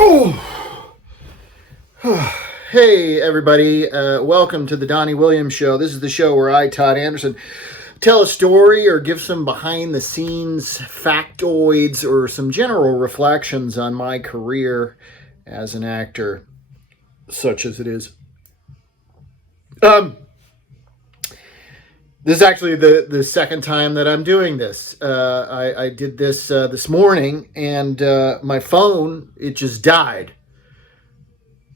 Oh, hey everybody! Welcome to the Donnie Williams Show. This is the show where I, Todd Anderson, tell a story or give some behind-the-scenes factoids or some general reflections on my career as an actor, such as it is. This is actually the second time that I'm doing this. I did this morning, and my phone, it just died.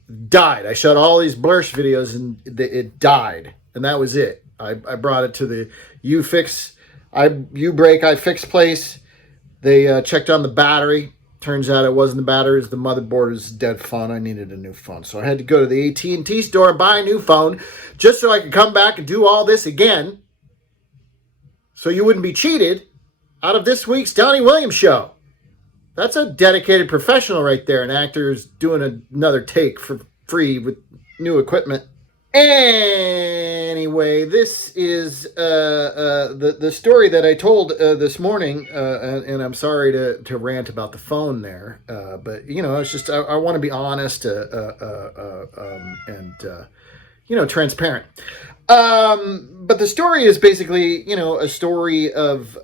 I shot all these Blursh videos and it died, and that was it. I brought it to the U-Break I Fix place. They checked on the battery. Turns out it wasn't the battery, it was the motherboard. It was a dead phone. I needed a new phone, so I had to go to the AT&T store and buy a new phone just so I could come back and do all this again, so you wouldn't be cheated out of this week's Donnie Williams Show. That's a dedicated professional right there. An actor is doing another take for free with new equipment. Anyway, this is the story that I told this morning, and I'm sorry to rant about the phone there, but it's just I want to be honest and transparent. But the story is basically a story of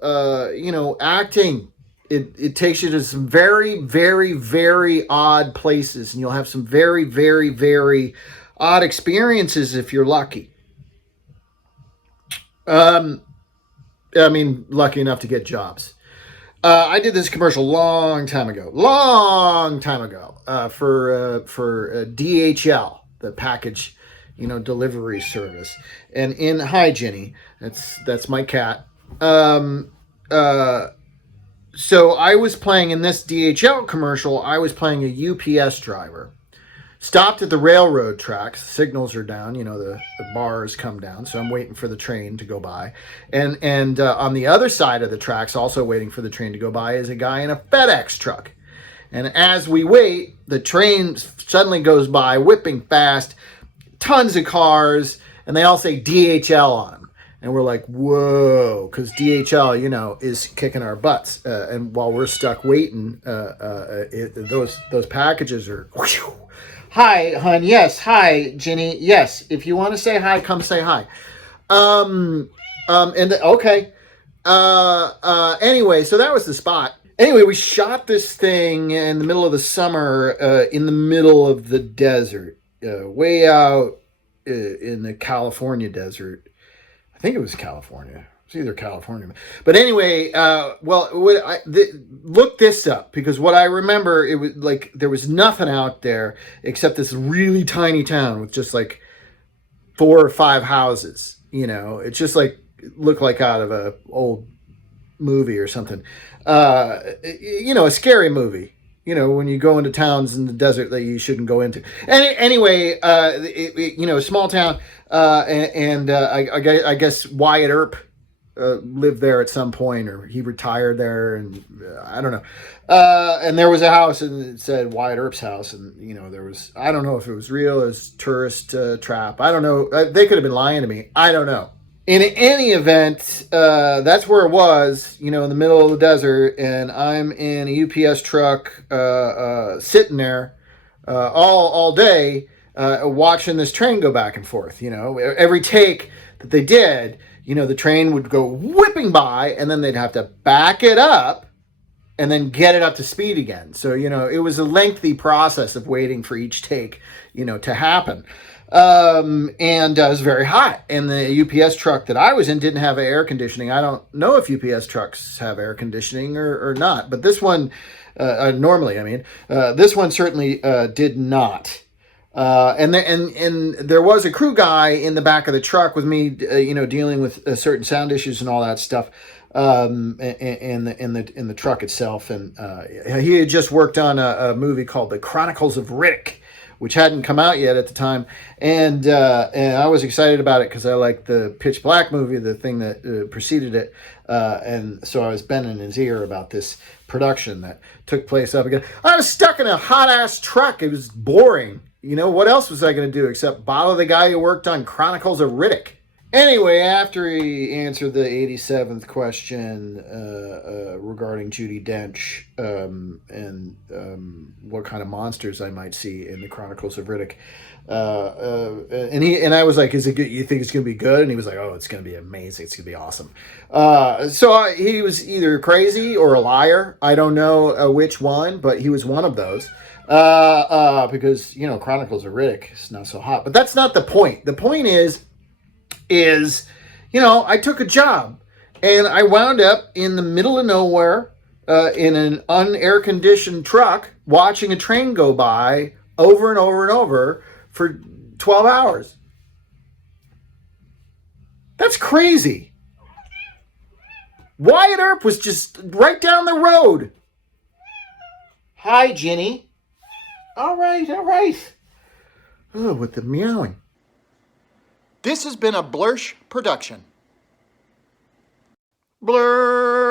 acting. It takes you to some very, very, very odd places, and you'll have some very, very, very odd experiences if you're lucky. Lucky enough to get jobs. I did this commercial long time ago for DHL, the package, delivery service, and in Hi Jenny, that's my cat. So I was playing in this DHL commercial. I was playing a UPS driver. Stopped at the railroad tracks. Signals are down. The bars come down. So I'm waiting for the train to go by. And on the other side of the tracks, also waiting for the train to go by, is a guy in a FedEx truck. And as we wait, the train suddenly goes by, whipping fast. Tons of cars. And they all say DHL on them. And we're like, whoa, because DHL, is kicking our butts. And while we're stuck waiting, those packages are, whew. Hi, hon. Yes. Hi, Ginny. Yes. If you want to say hi, come say hi. Okay. Anyway, so that was the spot. Anyway, we shot this thing in the middle of the summer, in the middle of the desert, way out in the California desert. I think it was California. It's either California. But anyway, look this up, because what I remember, it was like there was nothing out there except this really tiny town with just like 4 or 5 houses. It just looked like out of a old movie or something. A scary movie. When you go into towns in the desert that you shouldn't go into. Anyway, a small town, I guess Wyatt Earp lived there at some point, or he retired there, and I don't know. And there was a house, and it said Wyatt Earp's house, and there was, I don't know if it was real, as tourist trap. I don't know. They could have been lying to me. I don't know. In any event, that's where it was, in the middle of the desert, and I'm in a UPS truck, sitting there all day, watching this train go back and forth. Every take that they did, the train would go whipping by, and then they'd have to back it up and then get it up to speed again. So, it was a lengthy process of waiting for each take, to happen. And it was very hot, and the UPS truck that I was in didn't have air conditioning. I don't know if UPS trucks have air conditioning or not, but this one, this one certainly did not. And there was a crew guy in the back of the truck with me, dealing with certain sound issues and all that stuff, in the truck itself. And he had just worked on a movie called The Chronicles of Riddick, which hadn't come out yet at the time, and I was excited about it because I liked the Pitch Black movie, the thing that preceded it, and so I was bending his ear about this production that took place up again. I was stuck in a hot-ass truck. It was boring. What else was I going to do except bother the guy who worked on Chronicles of Riddick? Anyway, after he answered the 87th question regarding Judi Dench and what kind of monsters I might see in the Chronicles of Riddick, and I was like, "Is it good? You think it's going to be good?" And he was like, "Oh, it's going to be amazing. It's going to be awesome." He was either crazy or a liar. I don't know which one, but he was one of those. Because Chronicles of Riddick is not so hot, but that's not the point. The point is, I took a job and I wound up in the middle of nowhere in an unair conditioned truck watching a train go by over and over and over for 12 hours. That's crazy. Wyatt Earp was just right down the road. Hi, Ginny. All right, all right. Oh, with the meowing. This has been a Blursh production. Blursh.